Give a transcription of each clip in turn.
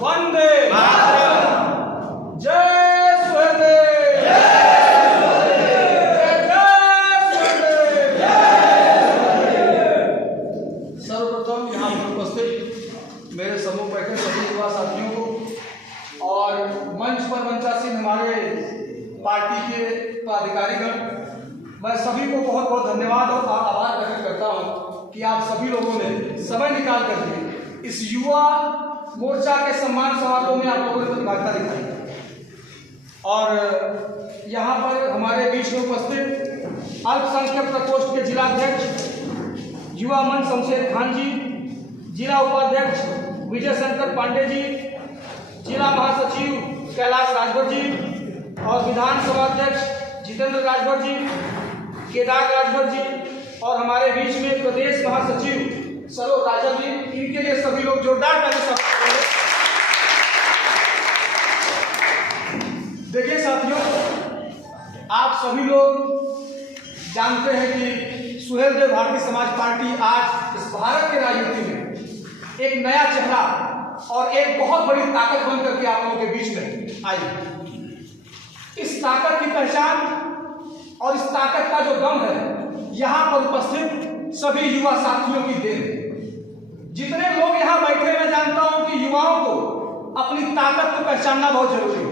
वंदे जय सुहेलदेव। सर्वप्रथम यहाँ पर उपस्थित मेरे समूह बैठे सभी युवा साथियों को और मंच पर मंचासीन हमारे पार्टी के पदाधिकारीगण, मैं सभी को बहुत बहुत धन्यवाद और आभार व्यक्त करता हूँ कि आप सभी लोगों ने समय निकाल करके इस युवा मोर्चा के सम्मान समारोह में आप लोगों ने प्रतिभागिता दिखाई। और यहाँ पर हमारे बीच में उपस्थित अल्पसंख्यक प्रकोष्ठ के जिलाध्यक्ष युवा मंच शमशेर खान जी, जिला उपाध्यक्ष विजय शंकर पांडे जी, जिला महासचिव कैलाश राजभर जी और विधानसभा अध्यक्ष जितेंद्र राजभर जी, केदार राजभर जी और हमारे बीच में प्रदेश महासचिव सरोज राजा जी, इनके लिए सभी लोग जोरदार ताली से। देखिए साथियों, आप सभी लोग जानते हैं कि सुहेलदेव भारतीय समाज पार्टी आज इस भारत के राजनीति में एक नया चेहरा और एक बहुत बड़ी ताकत बन करके आप लोगों के बीच में आई। इस ताकत की पहचान और इस ताकत का जो दम है यहाँ पर उपस्थित सभी युवा साथियों की देन। जितने लोग यहाँ बैठे, मैं जानता हूं कि युवाओं को अपनी ताकत को पहचानना बहुत जरूरी है,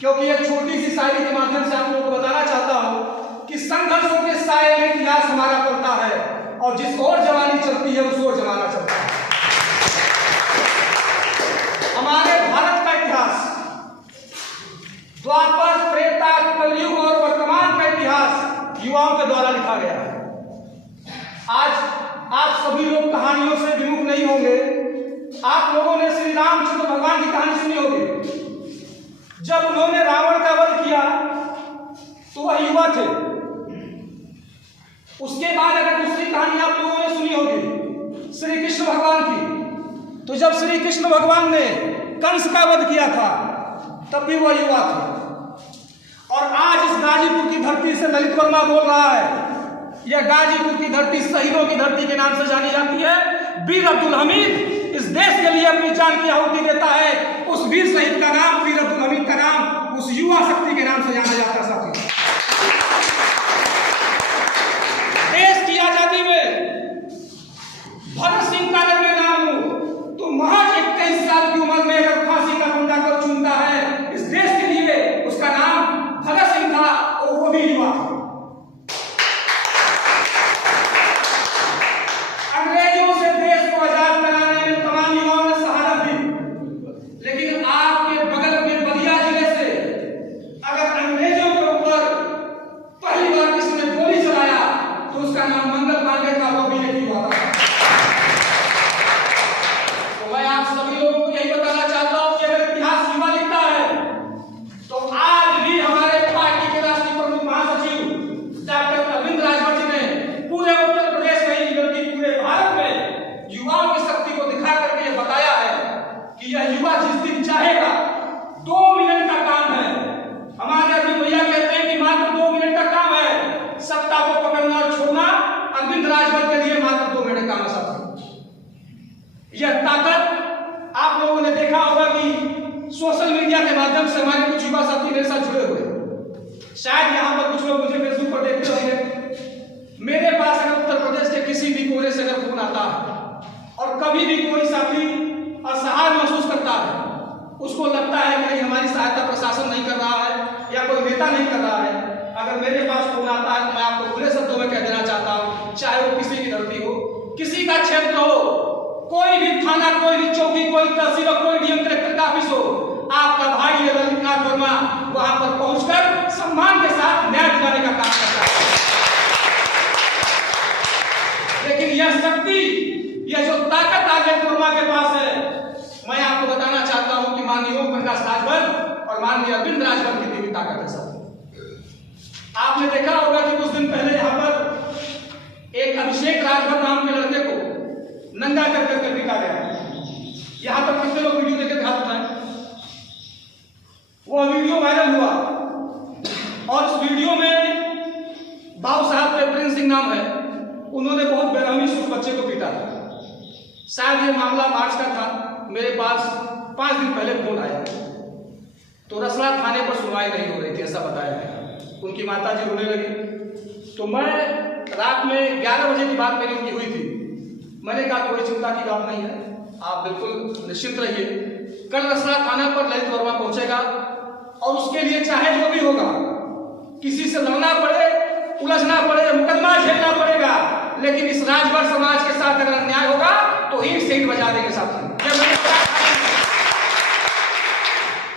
क्योंकि एक छोटी सी शायरी के माध्यम से आप लोगों को बताना चाहता हूं कि संघर्षों के साए में इतिहास हमारा पलता है और जिस ओर जवानी चलती है उस ओर जमाना चलता है। हमारे भारत का इतिहास, द्वापर, त्रेता, कलयुग और वर्तमान का इतिहास युवाओं के द्वारा लिखा गया है। आज आप सभी लोग कहानियों से विमुख नहीं होंगे। आप लोगों ने श्री रामचंद्र भगवान की कहानी सुनी होगी। जब उन्होंने रावण का वध किया तो वह युवा थे। उसके बाद अगर दूसरी कहानी आप लोगों ने सुनी होगी श्री कृष्ण भगवान की, तो जब श्री कृष्ण भगवान ने कंस का वध किया था तब भी वह युवा थे। और आज इस गाजीपुर की धरती से ललित वर्मा बोल रहा है, यह गाजीपुर की धरती शहीदों की धरती के नाम से जानी जाती है। वीर अब्दुल हमीद इस देश के लिए अपनी जान की आहुति देता है। उस वीर शहीद का नाम, वीर अब्दुल हमीद का नाम उस युवा शक्ति के नाम से जाना जाता है। साथी, देश की आजादी में भगत सिंह का अगर मैं नाम हूं तो महज 21 साल की उम्र में अगर फांसी का फंदा को चुनता है इस देश के लिए, उसका नाम भगत सिंह था और वो भी युवा था। अंग्रेजों से देश को आजाद कराने में तमाम युवाओं ने शहादत दी, लेकिन आपके बगल के बलिया जिले से अगर अंग्रेजों के ऊपर पहली बार किसी ने गोली चलाया तो उसका नाम मंगल पांडे का, वो भी एक युवा था। तो मैं आप सभी लोगों को यही बताना चाहता हूं कि अगर इतिहास युवा लिखता है तो आज भी हमारे पार्टी के राष्ट्रीय प्रमुख महासचिव डॉक्टर अरविंद राजभर जी ने पूरे उत्तर प्रदेश में ही बल्कि पूरे भारत में युवाओं की शक्ति को दिखा करके यह बताया है कि यह युवा जिस दिन चाहेगा 2 मिनट का काम है। हमारे अरविंद भैया कहते हैं कि मात्र 2 मिनट का काम है सत्ता को पकड़ना और छोड़ना। अरविंद राजभर के लिए मात्र 2 मिनट का काम है। यह ताकत आप लोगों ने देखा होगा कि सोशल मीडिया के माध्यम से हमारे कुछ युवा साथी मेरे साथ जुड़े हुए, शायद यहाँ पर कुछ लोग मुझे फेसबुक पर देखते होंगे। मेरे पास अगर उत्तर प्रदेश के किसी भी कोने से अगर फोन आता है और कभी भी कोई साथी असहाय महसूस करता है, उसको लगता है कि नहीं हमारी सहायता प्रशासन नहीं कर रहा है या कोई नेता नहीं कर रहा है, अगर मेरे पास फोन आता है तो मैं आपको खुले शब्दों में कह देना चाहता हूँ, चाहे वो किसी की धरती हो, किसी का क्षेत्र हो, कोई भी थाना, कोई भी चौकी, कोई तहसील, कोई डीएम कलेक्टर का ऑफिस हो, आपका भाई ललित नाथ वर्मा वहां पर पहुंचकर सम्मान के साथ न्याय दिलाने का काम करता है। लेकिन यह शक्ति, यह जो ताकत आज ललित वर्मा के पास है, मैं आपको बताना चाहता हूं कि माननीय ओम प्रकाश राजभर और माननीय अरविंद राजभर की भी ताकत है। साथ आपने देखा होगा कि कुछ दिन पहले यहाँ पर एक अभिषेक राजभर नाम के लड़के को नंगा करके पीटा गया। यहां पर कितने लोग वीडियो देखे हाथ उठाए? वो वीडियो वायरल हुआ और उस वीडियो में बाबू साहब के प्रिंस सिंह नाम है, उन्होंने बहुत बेरहमी से उस बच्चे को पीटा था। शायद ये मामला मार्च का था। मेरे पास 5 दिन पहले फोन आया तो रसला थाने पर सुनवाई नहीं हो रही थी, ऐसा बताया गया। उनकी माता जी रोने लगी। तो मैं रात में 11 बजे की बात मेरी उनकी हुई थी। मैंने कहा कोई चिंता की बात नहीं है, आप बिल्कुल निश्चिंत रहिए। कल रसला थाना पर ललित वर्मा पहुंचेगा और उसके लिए चाहे जो भी होगा, किसी से लड़ना पड़े, उलझना पड़े, मुकदमा झेलना पड़ेगा, लेकिन इस राजभर समाज के साथ अगर अन्याय होगा तो ईंट से ईंट बजा देंगे साथी।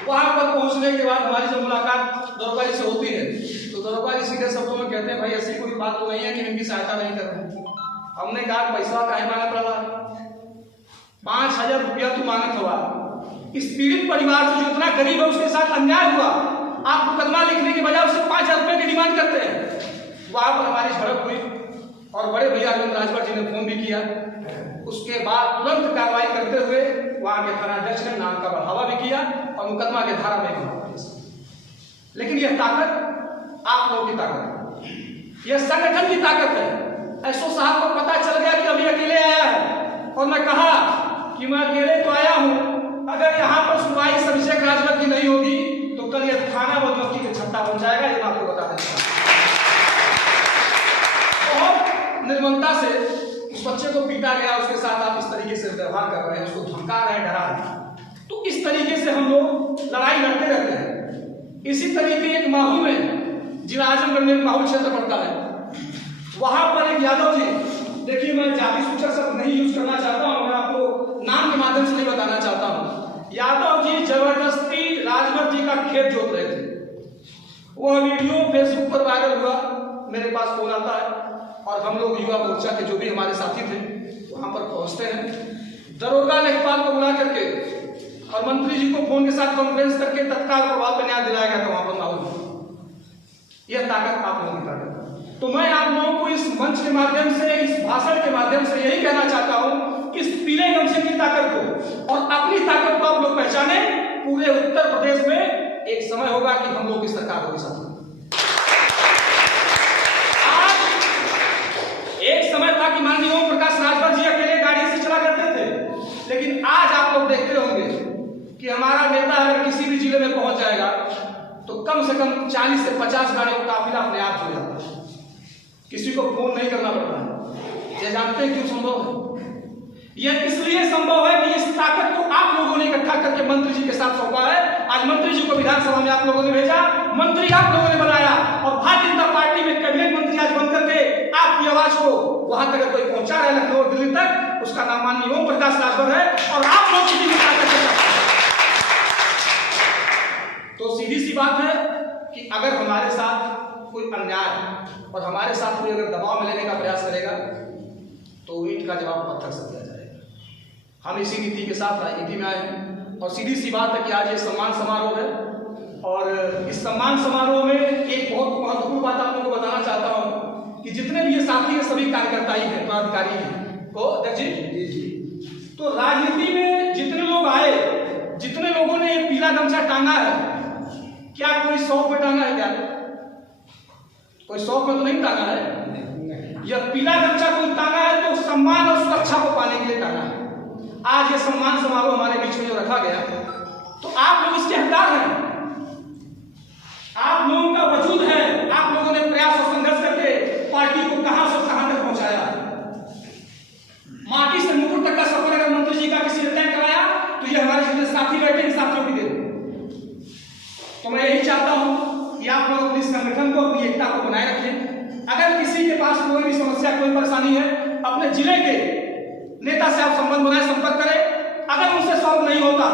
वहां पर पहुंचने के बाद हमारी जब मुलाकात दरोगा जी से होती है तो दरोगा जी सीधे शब्दों में कहते हैं, भाई ऐसी कोई बात तो नहीं है कि इनकी सहायता नहीं कर रहे। हमने कहा पैसा काहे मांगा पड़ा, 5000 रुपया तू मांगत हुआ, इस पीड़ित परिवार से जो इतना गरीब है उसके साथ अन्याय हुआ, आप मुकदमा लिखने के बजाय उससे 5000 रुपए की डिमांड करते हैं। वहां पर हमारी झड़प हुई और बड़े भैया अरविंद राजभर जी ने फोन भी किया। उसके बाद तुरंत कार्रवाई करते हुए वहां के थानाध्यक्ष ने नाम का बढ़ावा भी किया और मुकदमा के धारा में। लेकिन यह ताकत आप लोगों की ताकत है, यह संगठन की ताकत है। एसओ साहब को पता चल गया कि अभी अकेले आया है और मैं कहा कि मैं अकेले तो आया हूं, अगर यहाँ पर सुनवाई इस अभिषेक राजभर की नहीं होगी तो कल यह थाना बदमाशी के छत्ता बन जाएगा। ये मैं आपको बता देता हूं। बहुत निर्ममता से उस बच्चे को पीटा गया, उसके साथ आप इस तरीके से व्यवहार कर रहे हैं, उसको धमका रहे हैं, डरा रहे हैं। तो इस तरीके से हम लोग लड़ाई लड़ते रहते हैं। इसी तरीके एक माहौल में, जिला आजमगढ़ में माहौल क्षेत्र पड़ता है, वहां पर एक यादव जी, देखिए मैं जाति सूचक शब्द नहीं यूज करना चाहता हूं, मैं आपको नाम के माध्यम से नहीं बताना चाहता हूं। यादव जी जबरदस्ती राजभर जी का खेत जोत रहे थे। वह वीडियो फेसबुक पर वायरल हुआ, मेरे पास फोन आता है और हम लोग युवा मोर्चा के जो भी हमारे साथी थे वहां पर पहुंचते हैं। दरोगा लेखपाल को बुला करके और मंत्री जी को फोन के साथ कॉन्फ्रेंस करके तत्काल प्रभाव पर न्याय दिलाया गया था वहां पर माहौल। यह ताकत आप लोगों की ताकत। तो मैं आप लोगों को इस मंच के माध्यम से, इस भाषण के माध्यम से यही कहना चाहता हूं कि इस पीले गमछे की ताकत को और अपनी ताकत को आप लोग पहचाने। पूरे उत्तर प्रदेश में एक समय होगा कि हम लोग की सरकार होगी साथ। एक समय था कि माननीय ओम प्रकाश राजभर जी अकेले गाड़ी से चला करते थे, लेकिन आज आप लोग देखते होंगे कि हमारा नेता अगर किसी भी जिले में पहुंच जाएगा तो कम से कम 40 से 50 गाड़ियों का काफिला अपने आप हो जाता है, किसी को फोन नहीं करना पड़ता है। ये जानते हैं क्यों संभव है? यह इसलिए संभव है कि इस ताकत को आप लोगों ने इकट्ठा करके मंत्री जी के साथ सौंपा है। आज मंत्री जी को विधानसभा में आप लोगों ने भेजा, मंत्री आप लोगों ने बनाया और भारतीय जनता पार्टी में कैबिनेट मंत्री आज बन करके आपकी आवाज को वहां तक कोई पहुंचा रहा है, लखनऊ और दिल्ली तक, उसका नाम माननीय ओम प्रकाश राजभर है और आप लोग की ताकत है। तो सीधी सी बात है कि अगर हमारे साथ कोई अन्याय और हमारे साथ कोई अगर दबाव में लेने का प्रयास करेगा तो ईंट का जवाब पत्थर से दिया जाएगा। हम इसी नीति के साथ राजनीति में आए हैं और सीधी सी बात है कि आज ये सम्मान समारोह है और इस सम्मान समारोह में एक बहुत महत्वपूर्ण बात आप लोगों को बताना चाहता हूं कि जितने भी ये साथी हैं सभी कार्यकर्ता ही हैं, पदाधिकारी हैं। को जी तो राजनीति में जितने लोग आए, जितने लोगों ने ये पीला गमछा टांगा है, क्या कोई 100 पे टांगा है? क्या कोई 100 पे तो नहीं टांगा है। यह पीला गमछा कोई टांगा है तो सम्मान और सुरक्षा को पाने के लिए टांगा है। आज ये सम्मान समारोह हमारे बीच में जो रखा गया तो आप लोग इसके हकदार हैं, आप लोगों का वजूद है, आप लोगों ने प्रयास और संघर्ष करके पार्टी को कहां से कहां तक पहुंचाया। माटी से मुकुट तक का सफर अगर मंत्री जी का किसी ने तय कराया तो ये हमारे जितने साथी बैठे हैं साथियों की देन। तो मैं यही चाहता हूं कि आप लोग अपने संगठन को, अपनी एकता को बनाए रखें। अगर किसी के पास कोई भी समस्या, कोई परेशानी है, अपने जिले के नेता से आप संबंध बनाए, संपर्क करें। अगर उनसे सॉल्व नहीं होता,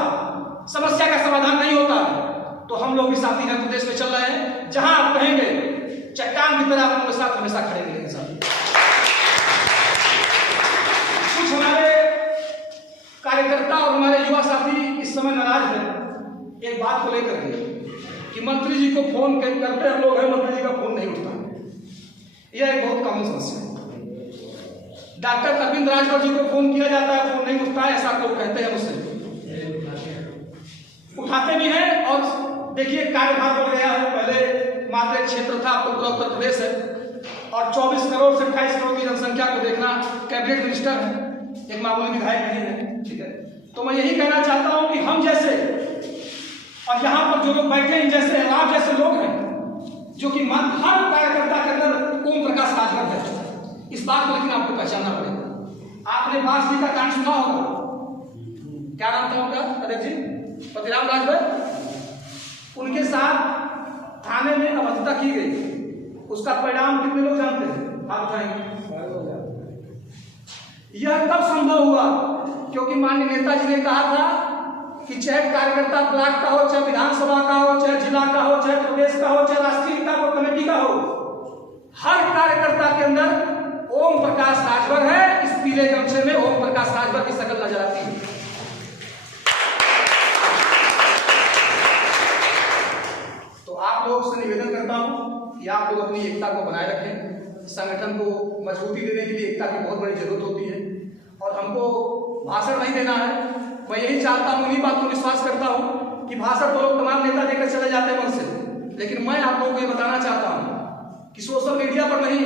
समस्या का समाधान नहीं होता तो हम लोग भी साथी हैं, प्रदेश में चल रहे हैं। जहां आप कहेंगे चट्टान की तरह आप लोगों के साथ हमेशा खड़े रहेंगे। कुछ हमारे कार्यकर्ता और हमारे युवा साथी इस समय नाराज हैं एक बात को लेकर के कि मंत्री जी को फोन करते हम लोग हैं, मंत्री जी का फोन नहीं उठता। यह एक बहुत कॉमन समस्या है। डॉक्टर अरविंद राजभर जी को फोन किया जाता है, फोन नहीं उठता है, ऐसा लोग कहते हैं मुझसे। उठाते भी हैं और देखिए कार्यभार बढ़ गया है। पहले मात्र एक क्षेत्र था, अब तो पूरा उत्तर प्रदेश है और 24 करोड़ से 28 करोड़ की जनसंख्या को देखना, कैबिनेट मिनिस्टर है, एक मामूली विधायक नहीं है, ठीक है। तो मैं यही कहना चाहता हूं कि हम जैसे और यहाँ पर जो लोग बैठे हैं जैसे आप जैसे लोग हैं जो कि हर कार्यकर्ता के अंदर ओम प्रकाश राजभर है, इस बात को लेकिन आपको पहचानना पड़ेगा। आपने बांसुरी का कांड सुना होगा, क्या नाम था उनका अध्यक्ष जी, पतिराम राजभर। उनके साथ थाने में अभद्रता की गई, उसका परिणाम कितने लोग जानते हैं? आप बताएंगे। यह तब संभव हुआ क्योंकि माननीय नेताजी ने कहा था कि चाहे कार्यकर्ता ब्लॉक का हो, चाहे विधानसभा का हो, चाहे जिला का हो, चाहे प्रदेश का हो, चाहे राष्ट्रीय एकता कमेटी का हो, हर कार्यकर्ता के अंदर ओम प्रकाश राजभर है। इस पीले गमछे में ओम प्रकाश राजभर की शकल नजर आती है। तो आप लोगों से निवेदन करता हूं कि आप लोग अपनी एकता को बनाए रखें। संगठन को मजबूती देने के लिए एकता की बहुत बड़ी जरूरत होती है और हमको भाषण नहीं देना है। मैं यही चाहता हूं, इन्हीं बात को विश्वास करता हूं कि भाषण तो लोग तमाम नेता देकर चले जाते हैं मन से, लेकिन मैं आप लोगों को ये बताना चाहता हूं कि सोशल मीडिया पर नहीं,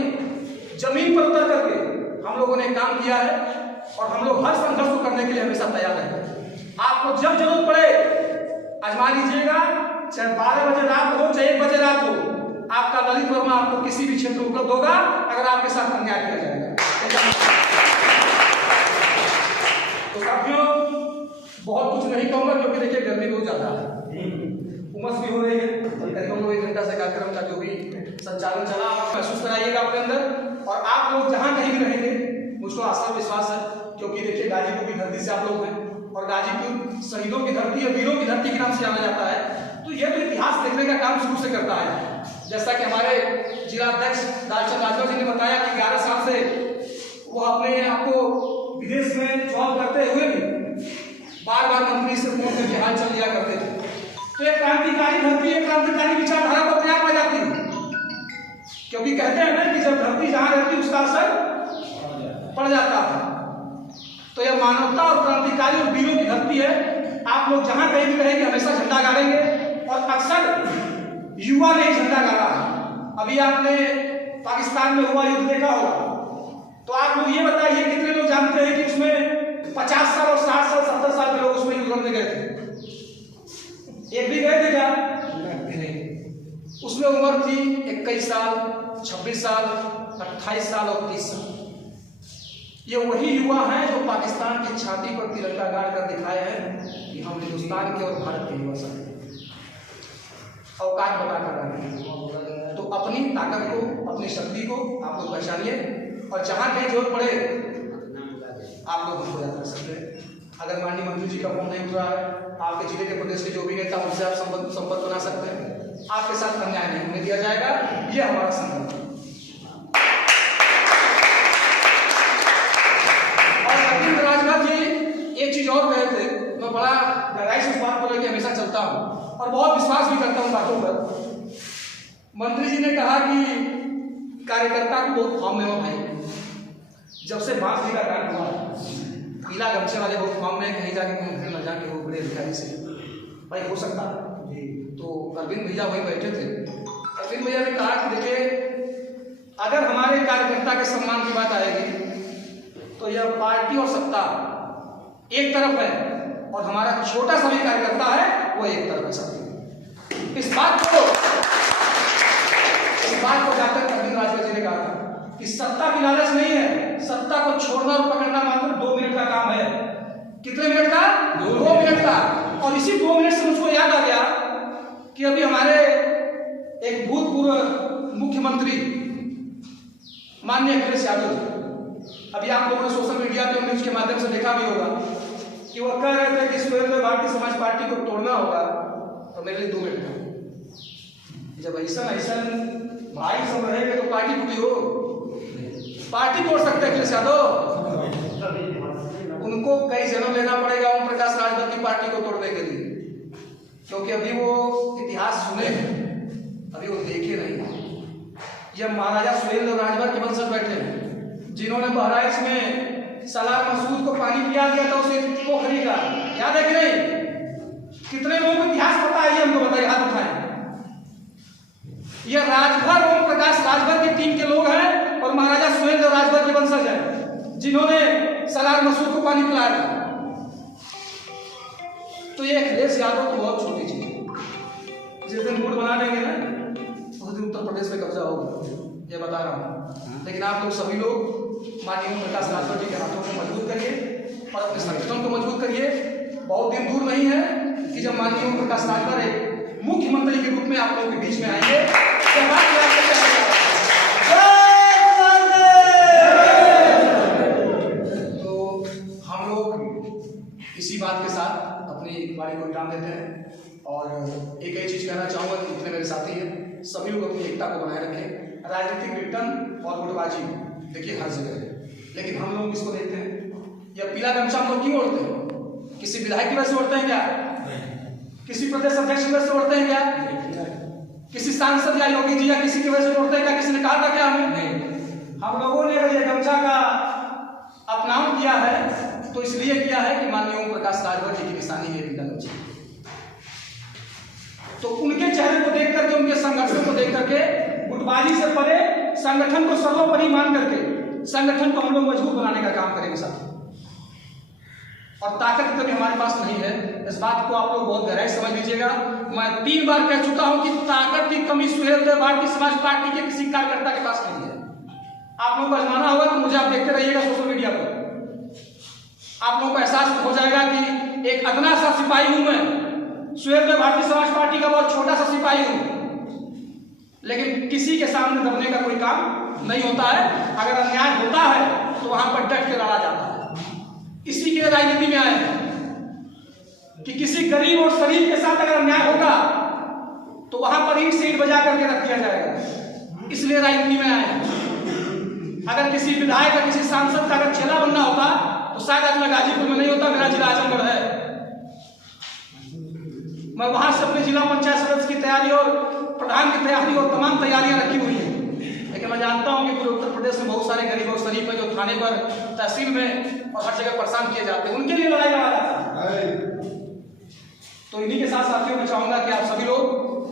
जमीन पर उतर करके हम लोगों ने काम किया है और हम लोग हर संघर्ष को करने के लिए हमेशा तैयार हैं। आपको जब जरूरत पड़े आजमा लीजिएगा, चाहे 12 बजे रात हो, चाहे 1 बजे रात हो, आपका ललित वर्मा आपको किसी भी क्षेत्र उपलब्ध होगा अगर आपके साथ अन्याय किया जाएगा। तो साथियों, बहुत कुछ नहीं कहूंगा क्योंकि देखिए गर्मी बहुत ज्यादा है, उमस भी हो रही है। करीब हम लोग 1 घंटा से कार्यक्रम का जो भी संचालन चला महसूस कराइएगा अपने अंदर। और आप लोग जहां कहीं भी रहेंगे, मुझको आशा विश्वास है क्योंकि देखिए गाजीपुर की धरती से आप लोग हैं और गाजीपुर शहीदों की धरती और वीरों की धरती के नाम से जाना जाता है। तो यह तो इतिहास देखने का काम शुरू से करता है। जैसा कि हमारे जिला अध्यक्ष दालचंद राजभर जी ने बताया कि 11 साल से वो अपने आप को विदेश में जॉब करते हुए भी बार बार मंत्री से फोन करके हाल चल लिया करते थे। तो एक क्रांतिकारी धरती, एक क्रांतिकारी विचारधारा को अपने आप आ जाती है, क्योंकि कहते हैं ना कि जब धरती जहां रहती उसका असर पड़ जाता है। तो यह मानवता और क्रांतिकारी और वीरों की धरती है। आप लोग जहां कहीं भी रहेंगे हमेशा झंडा गाड़ेंगे और अक्सर युवा ने झंडा गाड़ा है। अभी आपने पाकिस्तान में हुआ युद्ध देखा होगा, तो आप लोग ये बताइए कितने लोग जानते हैं कि उसमें 50 साल और 60 साल 70 साल के लोग उसमें युद्ध लड़ने गए थे? एक भी गए थे क्या? उसमें उम्र थी 21 साल, 26 साल, 28 साल और 30 साल। ये वही युवा हैं जो पाकिस्तान की छाती पर तिरंगा गाड़ कर दिखाए हैं कि हम हिंदुस्तान के और भारत के युवा सब औकात बताकर रहे हैं। तो अपनी ताकत को, अपनी शक्ति को आप लोग पहचानिए और जहां कहीं जरूरत पड़े आप लोग हमको याद कर सकते हैं। अगर माननीय मंत्री जी का फोन नहीं उठ रहा है, आपके जिले के प्रदेश के जो भी नेता उनसे आप संपर्क बना सकते हैं। आपके साथ अन्याय नहीं होने दिया जाएगा, ये हमारा संकल्प है। और अरविंद राजभर जी एक चीज और कहे थे, मैं बड़ा गहराई से इस बात को लेकर हमेशा चलता हूँ और बहुत विश्वास भी करता हूँ बातों पर। मंत्री जी ने कहा कि कार्यकर्ता को बहुत फॉर्म में हो भाई, जब से बांसुरी का कांड हुआ पीला गमछे वाले बहुत फॉर्म में, कहीं जाके कहीं घर न जाके वो बड़े अधिकारी से भाई हो सकता है। तो अरविंद भैया वही बैठे थे। अरविंद भैया ने कहा कि देखिए अगर हमारे कार्यकर्ता के सम्मान की बात आएगी तो यह पार्टी और सत्ता एक तरफ है और हमारा छोटा सा भी कार्यकर्ता है वो एक तरफ है। साथी इस बात को डॉक्टर अरविंद राजभर जी ने कहा था कि सत्ता की लालच नहीं है, सत्ता को छोड़ना और पकड़ना मात्र 2 मिनट का काम है। कितने मिनट का? 2 मिनट का। और इसी 2 मिनट से मुझको याद आ गया कि अभी हमारे एक भूतपूर्व मुख्यमंत्री माननीय अखिलेश यादव, अभी आप लोगों ने सोशल मीडिया पे न्यूज के माध्यम से देखा भी होगा कि वो कह रहे थे कि सुरेंद्र भारतीय समाज पार्टी को तोड़ना होगा तो मेरे लिए 2 मिनट का। जब ऐसा भाई सब रहेंगे तो पार्टी टूटी हो, पार्टी तोड़ सकते हैं अखिलेश यादव? उनको कई जन्म लेना पड़ेगा ओम प्रकाश राजभर की पार्टी को तोड़ने के लिए, क्योंकि अभी वो इतिहास सुने, अभी वो देखे नहीं। यह महाराजा सुरेंद्र राजभर के वंशज बैठे हैं जिन्होंने बहराइच में सलार मसूद को पानी पिया दिया था उसे पोखरी का, याद है कि नहीं? कितने लोगों को इतिहास पता है ये हमको बताइए, हाथ उठाएं। यह राजभर ओम प्रकाश राजभर की टीम के लोग हैं और महाराजा सुरेंद्र राजभर के वंशज हैं जिन्होंने सलार मसूद को पानी पिलाया था। अखिलेश यादव तो बहुत छोटी चीज है। जिस दिन गुट बना देंगे ना उस दिन उत्तर प्रदेश में कब्जा होगा, ये बता रहा हूँ। लेकिन आप लोग सभी लोग माननीय ओम प्रकाश राजभर जी के हाथों को मजबूत करिए और अपने संगठन को मजबूत करिए। बहुत दिन दूर नहीं है कि जब माननीय ओम प्रकाश राजभर एक मुख्यमंत्री के रूप में आप लोगों के बीच में आएंगे। तो हम लोग इसी बात के साथ अपनी वाणी को विराम देते हैं और एक ही चीज कहना चाहूंगा कि जितने मेरे साथी हैं सभी लोग अपनी एकता को बनाए रखें। राजनीतिक विघटन और गुटबाजी देखिए हर जगह है, लेकिन हम लोग किसको देखते हैं? यह पीला गमछा हम लोग क्यों ओढ़ते हैं? किसी विधायक की वजह से ओढ़ते हैं क्या? किसी प्रदेश अध्यक्ष की वजह से ओढ़ते हैं क्या? किसी सांसद या योगी जी या किसी की वजह से ओढ़ते हैं क्या? किसी ने कहा था क्या हमें? हम लोगों ने अगर ये गमछा का अपनाम किया है तो इसलिए किया है कि माननीय ओम प्रकाश राजभर जी की निशानी है पीला गमछा। तो उनके चेहरे को देख करके, उनके संघर्षों को देख करके, गुटबाजी से परे संगठन को सर्वोपरि मान करके संगठन को हम लोग मजबूत बनाने का काम करेंगे साथ। और ताकत कभी हमारे पास नहीं है, इस बात को आप लोग बहुत गहराई समझ लीजिएगा। मैं 3 बार कह चुका हूं कि ताकत की कमी सुहेलदेव भारतीय समाज पार्टी के किसी कार्यकर्ता के पास नहीं है। आप लोगों को आजमाना होगा तो मुझे आप देखते रहिएगा सोशल मीडिया पर, आप लोगों को एहसास हो जाएगा कि एक अदना सा सिपाही हूं मैं, सुहेलदेव भारतीय समाज पार्टी का बहुत छोटा सा सिपाही हूं, लेकिन किसी के सामने दबने का कोई काम नहीं होता है। अगर अन्याय होता है तो वहां पर डट के लड़ा जाता है। इसी के लिए राजनीति में आए हैं कि किसी गरीब और शरीफ के साथ अगर अन्याय होगा तो वहां पर ईंट से ईंट बजा करके रख दिया जाएगा। इसलिए राजनीति में आए हैं। अगर किसी विधायक या किसी सांसद का अगर चेला बनना होता तो शायद आज मैं गाजीपुर में नहीं होता, मेरा जिला आजमगढ़ है। मैं वहां से अपने जिला पंचायत सदस्य की तैयारी और प्रधान की तैयारी और तमाम तैयारियां रखी हुई है। लेकिन मैं जानता हूं कि पूरे उत्तर प्रदेश में बहुत सारे गरीब और शरीफ है जो थाने पर, तहसील में और हर जगह परेशान किए जाते हैं, उनके लिए लड़ाई लड़ा जाता है। तो इन्हीं के साथ साथियों मैं चाहूंगा कि आप सभी लोग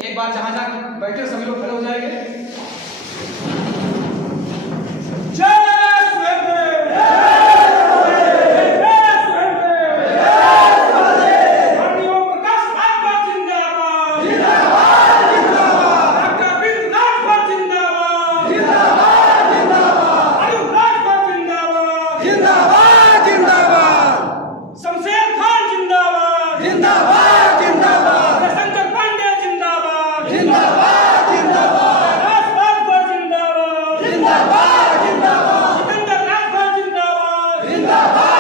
एक बार जहां जहां बैठे सभी लोग खड़े हो जाएंगे। जिंदाबाद